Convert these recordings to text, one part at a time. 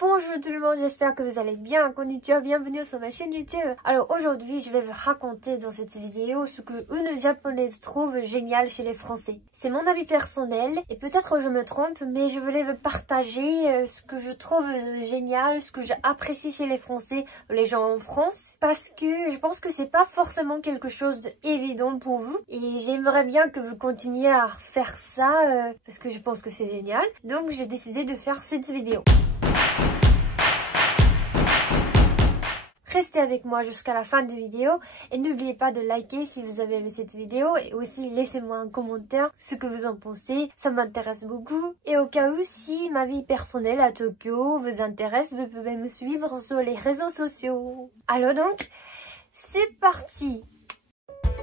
Bonjour tout le monde, j'espère que vous allez bien. Konnichiwa, bienvenue sur ma chaîne YouTube. Alors aujourd'hui, je vais vous raconter dans cette vidéo ce que une japonaise trouve génial chez les Français. C'est mon avis personnel et peut-être je me trompe, mais je voulais vous partager ce que je trouve génial, ce que j'apprécie chez les Français, les gens en France, parce que je pense que c'est pas forcément quelque chose d'évident pour vous et j'aimerais bien que vous continuiez à faire ça parce que je pense que c'est génial. Donc j'ai décidé de faire cette vidéo. Restez avec moi jusqu'à la fin de la vidéo et n'oubliez pas de liker si vous avez aimé cette vidéo et aussi laissez-moi un commentaire ce que vous en pensez, ça m'intéresse beaucoup. Et au cas où si ma vie personnelle à Tokyo vous intéresse, vous pouvez me suivre sur les réseaux sociaux. Alors donc, c'est parti!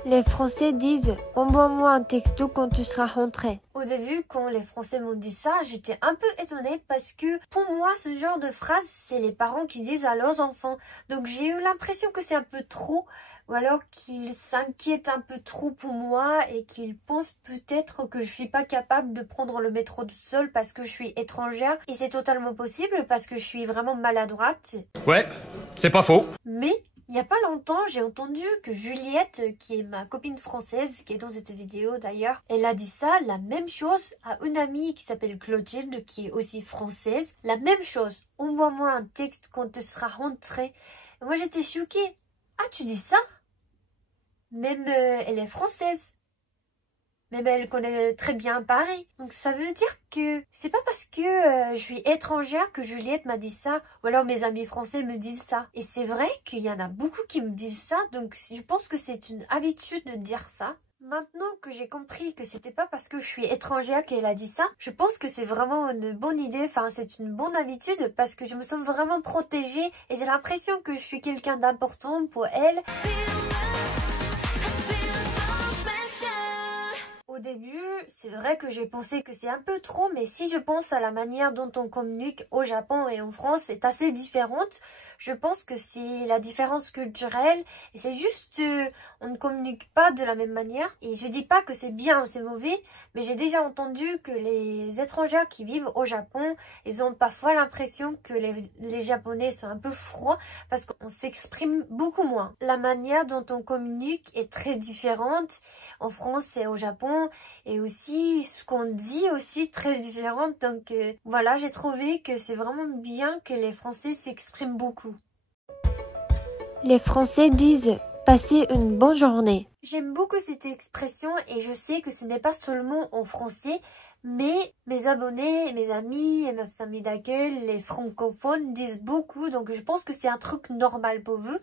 Les Français disent « Envoie-moi un texto quand tu seras rentré ». Au début, quand les Français m'ont dit ça, j'étais un peu étonnée parce que pour moi, ce genre de phrase, c'est les parents qui disent à leurs enfants. Donc j'ai eu l'impression que c'est un peu trop, ou alors qu'ils s'inquiètent un peu trop pour moi et qu'ils pensent peut-être que je suis pas capable de prendre le métro toute seule parce que je suis étrangère. Et c'est totalement possible parce que je suis vraiment maladroite. Ouais, c'est pas faux. Mais il n'y a pas longtemps, j'ai entendu que Juliette, qui est ma copine française, qui est dans cette vidéo d'ailleurs, elle a dit ça, la même chose à une amie qui s'appelle Clotilde, qui est aussi française. La même chose, envoie-moi un texte quand tu seras rentrée. Et moi j'étais choquée. Ah, tu dis ça? Même elle est française. Même elle connaît très bien Paris. Donc ça veut dire que c'est pas parce que je suis étrangère que Juliette m'a dit ça. Ou alors mes amis français me disent ça. Et c'est vrai qu'il y en a beaucoup qui me disent ça. Donc je pense que c'est une habitude de dire ça. Maintenant que j'ai compris que c'était pas parce que je suis étrangère qu'elle a dit ça, je pense que c'est vraiment une bonne idée, enfin c'est une bonne habitude parce que je me sens vraiment protégée et j'ai l'impression que je suis quelqu'un d'important pour elle. Au début, c'est vrai que j'ai pensé que c'est un peu trop, mais si je pense à la manière dont on communique au Japon et en France, c'est assez différente. Je pense que c'est la différence culturelle et c'est juste on ne communique pas de la même manière. Et je dis pas que c'est bien ou c'est mauvais, mais j'ai déjà entendu que les étrangers qui vivent au Japon, ils ont parfois l'impression que les Japonais sont un peu froids parce qu'on s'exprime beaucoup moins. La manière dont on communique est très différente en France et au Japon. Et aussi, ce qu'on dit aussi très différent. Donc voilà, j'ai trouvé que c'est vraiment bien que les Français s'expriment beaucoup. Les Français disent « Passez une bonne journée ». J'aime beaucoup cette expression et je sais que ce n'est pas seulement en français, mais mes abonnés, mes amis et ma famille d'accueil, les francophones disent beaucoup, donc je pense que c'est un truc normal pour vous.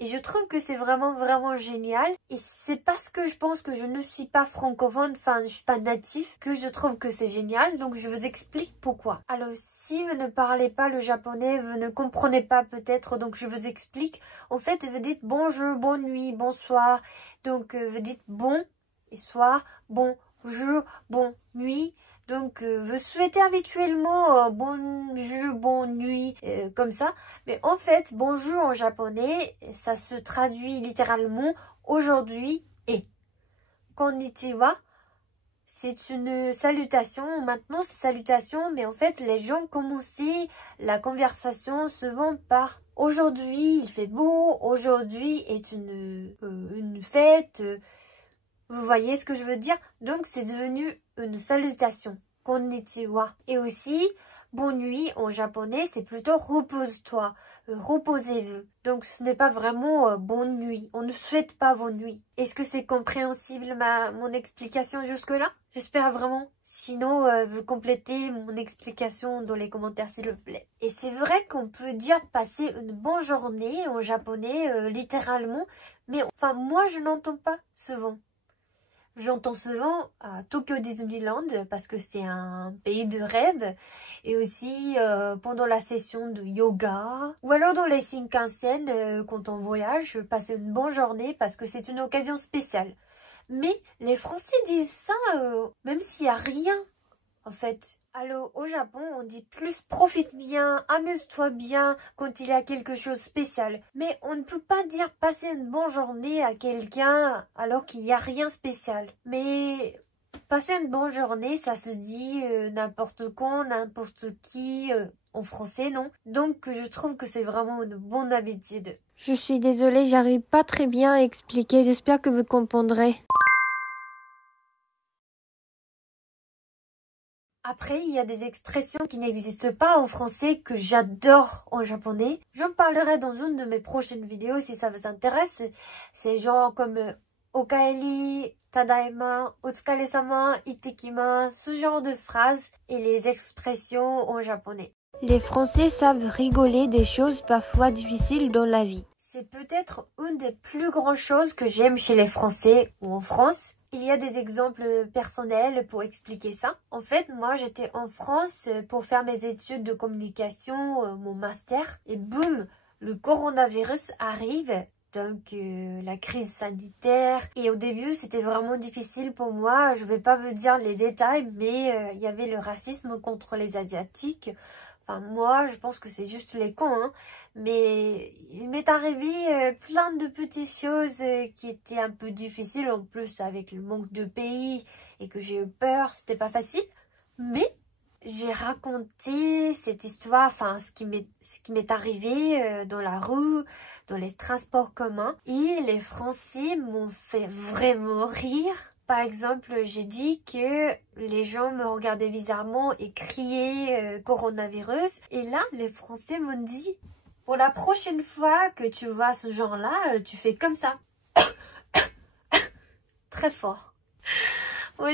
Et je trouve que c'est vraiment génial. Et c'est parce que je pense que je ne suis pas francophone, enfin je suis pas natif, que je trouve que c'est génial. Donc je vous explique pourquoi. Alors si vous ne parlez pas le japonais, vous ne comprenez pas peut-être, donc je vous explique. En fait, vous dites bonjour, bonne nuit, bonsoir. Donc vous dites bon et soir, bonjour, bonne nuit. Donc, vous souhaitez habituellement bonjour, bonne nuit, comme ça. Mais en fait, bonjour en japonais, ça se traduit littéralement aujourd'hui et. Konnichiwa, c'est une salutation. Maintenant, c'est salutation, mais en fait, les gens commençaient la conversation souvent par aujourd'hui, il fait beau, aujourd'hui est une fête. Vous voyez ce que je veux dire? Donc, c'est devenu une salutation. Konnichiwa. Et aussi, bonne nuit en japonais, c'est plutôt repose-toi. Reposez-vous. Donc, ce n'est pas vraiment bonne nuit. On ne souhaite pas bonne nuit. Est-ce que c'est compréhensible mon explication jusque-là? J'espère vraiment. Sinon, vous complétez mon explication dans les commentaires s'il vous plaît. Et c'est vrai qu'on peut dire passer une bonne journée en japonais, littéralement. Mais enfin, moi, je n'entends pas souvent. J'entends souvent à Tokyo Disneyland parce que c'est un pays de rêve et aussi pendant la session de yoga ou alors dans les Shinkansen quand on voyage, passer une bonne journée parce que c'est une occasion spéciale. Mais les Français disent ça même s'il n'y a rien en fait. Alors au Japon on dit plus profite bien, amuse-toi bien quand il y a quelque chose de spécial. Mais on ne peut pas dire passer une bonne journée à quelqu'un alors qu'il n'y a rien de spécial. Mais passer une bonne journée ça se dit n'importe quand, n'importe qui. En français, non. Donc, je trouve que c'est vraiment une bonne habitude. Je suis désolée, j'arrive pas très bien à expliquer. J'espère que vous comprendrez. Après, il y a des expressions qui n'existent pas en français que j'adore en japonais. J'en parlerai dans une de mes prochaines vidéos si ça vous intéresse. C'est genre comme okaeri, tadaima, otsukaresama, ittekimasu, ce genre de phrases et les expressions en japonais. Les Français savent rigoler des choses parfois difficiles dans la vie. C'est peut-être une des plus grandes choses que j'aime chez les Français ou en France. Il y a des exemples personnels pour expliquer ça. En fait, moi, j'étais en France pour faire mes études de communication, mon master. Et boum, le coronavirus arrive. Donc, la crise sanitaire. Et au début, c'était vraiment difficile pour moi. Je vais pas vous dire les détails, mais il y avait le racisme contre les Asiatiques. Enfin, moi, je pense que c'est juste les cons, hein. Mais il m'est arrivé plein de petites choses qui étaient un peu difficiles. En plus, avec le manque de pays et que j'ai eu peur, c'était pas facile. Mais j'ai raconté cette histoire, enfin, ce qui m'est arrivé dans la rue, dans les transports communs. Et les Français m'ont fait vraiment rire. Par exemple, j'ai dit que les gens me regardaient bizarrement et criaient coronavirus. Et là, les Français m'ont dit, pour la prochaine fois que tu vois ce genre-là, tu fais comme ça. Très fort. Moi,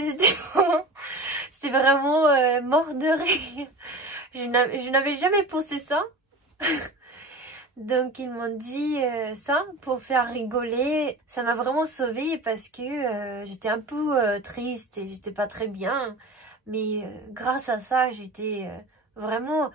c'était vraiment mort de rire. Je n'avais jamais pensé ça. Donc ils m'ont dit ça pour faire rigoler. Ça m'a vraiment sauvée parce que j'étais un peu triste et j'étais pas très bien. Mais grâce à ça, j'étais vraiment...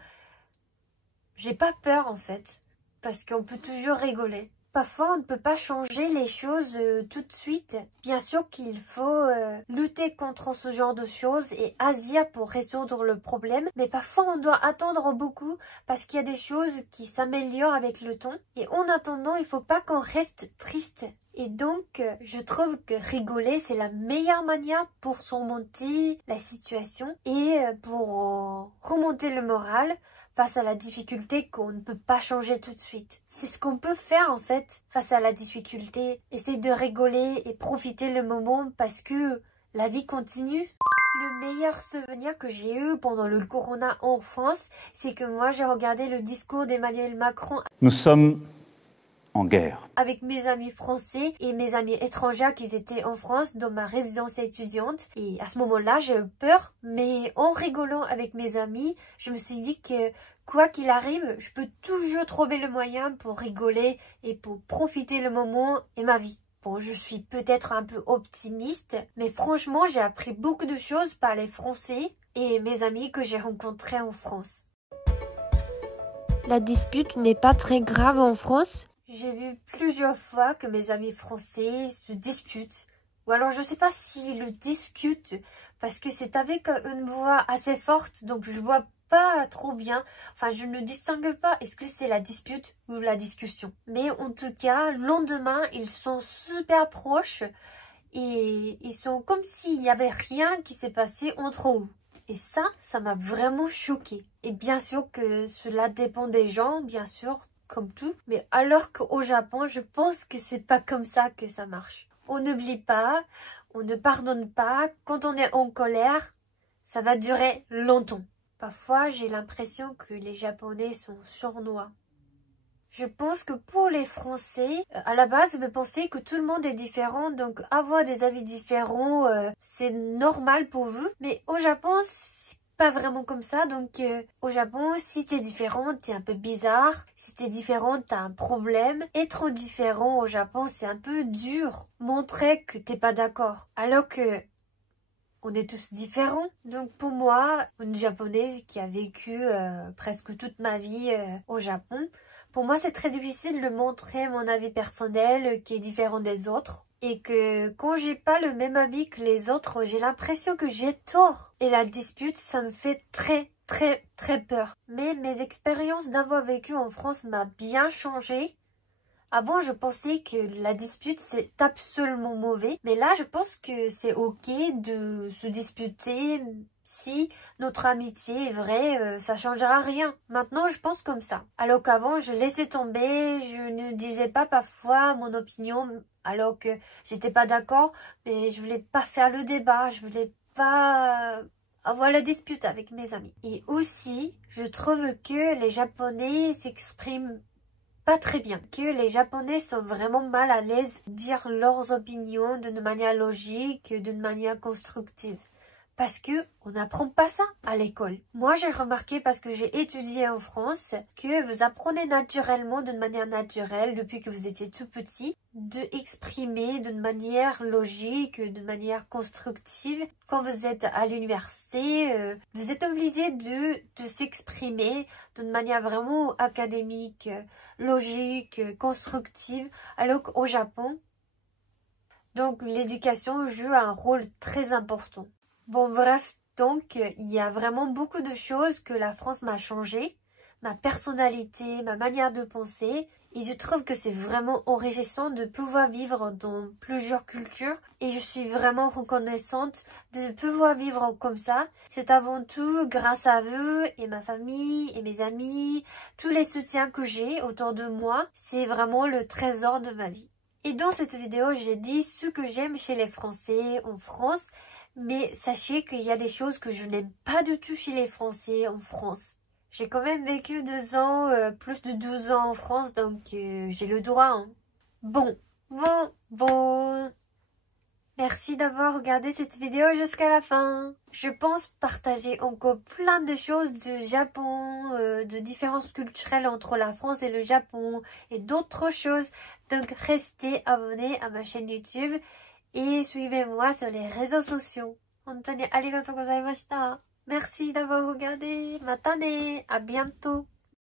J'ai pas peur en fait. Parce qu'on peut toujours rigoler. Parfois, on ne peut pas changer les choses tout de suite. Bien sûr qu'il faut lutter contre ce genre de choses et agir pour résoudre le problème. Mais parfois, on doit attendre beaucoup parce qu'il y a des choses qui s'améliorent avec le temps. Et en attendant, il ne faut pas qu'on reste triste. Et donc, je trouve que rigoler, c'est la meilleure manière pour surmonter la situation et pour remonter le moral face à la difficulté qu'on ne peut pas changer tout de suite. C'est ce qu'on peut faire en fait face à la difficulté. Essayer de rigoler et profiter le moment parce que la vie continue. Le meilleur souvenir que j'ai eu pendant le corona en France, c'est que moi j'ai regardé le discours d'Emmanuel Macron. Nous sommes en guerre. Avec mes amis français et mes amis étrangers qui étaient en France dans ma résidence étudiante. Et à ce moment-là, j'ai eu peur. Mais en rigolant avec mes amis, je me suis dit que quoi qu'il arrive, je peux toujours trouver le moyen pour rigoler et pour profiter le moment et ma vie. Bon, je suis peut-être un peu optimiste, mais franchement, j'ai appris beaucoup de choses par les Français et mes amis que j'ai rencontrés en France. La dispute n'est pas très grave en France. J'ai vu plusieurs fois que mes amis français se disputent. Ou alors je sais pas s'ils le discutent parce que c'est avec une voix assez forte donc je vois pas trop bien. Enfin je ne distingue pas est-ce que c'est la dispute ou la discussion. Mais en tout cas, le lendemain ils sont super proches et ils sont comme s'il y avait rien qui s'est passé entre eux. Et ça m'a vraiment choquée. Et bien sûr que cela dépend des gens, bien sûr. Comme tout, mais alors qu'au Japon, je pense que c'est pas comme ça que ça marche. On n'oublie pas, on ne pardonne pas, quand on est en colère, ça va durer longtemps. Parfois, j'ai l'impression que les Japonais sont sournois. Je pense que pour les Français, à la base, vous pensez que tout le monde est différent, donc avoir des avis différents, c'est normal pour vous. Mais au Japon, c'est pas vraiment comme ça, donc au Japon, si t'es différent, t'es un peu bizarre. Si t'es différent, t'as un problème. Être différent au Japon, c'est un peu dur. Montrer que t'es pas d'accord. Alors que on est tous différents. Donc pour moi, une japonaise qui a vécu presque toute ma vie au Japon, pour moi c'est très difficile de montrer mon avis personnel qui est différent des autres. Et que quand j'ai pas le même avis que les autres, j'ai l'impression que j'ai tort. Et la dispute, ça me fait très peur. Mais mes expériences d'avoir vécu en France m'a bien changé. Avant, je pensais que la dispute, c'est absolument mauvais. Mais là, je pense que c'est ok de se disputer. Si notre amitié est vraie, ça changera rien. Maintenant, je pense comme ça. Alors qu'avant, je laissais tomber, je ne disais pas parfois mon opinion, alors que j'étais pas d'accord, mais je voulais pas faire le débat, je voulais pas avoir la dispute avec mes amis. Et aussi, je trouve que les Japonais s'expriment pas très bien, que les Japonais sont vraiment mal à l'aise de dire leurs opinions d'une manière logique, d'une manière constructive. Parce que on n'apprend pas ça à l'école. Moi, j'ai remarqué parce que j'ai étudié en France que vous apprenez naturellement, d'une manière naturelle, depuis que vous étiez tout petit, de exprimer d'une manière logique, d'une manière constructive. Quand vous êtes à l'université, vous êtes obligé de s'exprimer d'une manière vraiment académique, logique, constructive, alors qu'au Japon, donc l'éducation joue un rôle très important. Bon, bref, donc, il y a vraiment beaucoup de choses que la France m'a changé. Ma personnalité, ma manière de penser. Et je trouve que c'est vraiment enrichissant de pouvoir vivre dans plusieurs cultures. Et je suis vraiment reconnaissante de pouvoir vivre comme ça. C'est avant tout grâce à vous et ma famille et mes amis. Tous les soutiens que j'ai autour de moi, c'est vraiment le trésor de ma vie. Et dans cette vidéo, j'ai dit ce que j'aime chez les Français en France. Mais sachez qu'il y a des choses que je n'aime pas du tout chez les Français en France. J'ai quand même vécu 2 ans, plus de 12 ans en France, donc j'ai le droit. Hein. Bon. Merci d'avoir regardé cette vidéo jusqu'à la fin. Je pense partager encore plein de choses du Japon, de différences culturelles entre la France et le Japon et d'autres choses. Donc restez abonnés à ma chaîne YouTube. Et suivez-moi sur les réseaux sociaux. 本当にありがとうございました。Merci d'avoir regardé. Mata ne. À bientôt.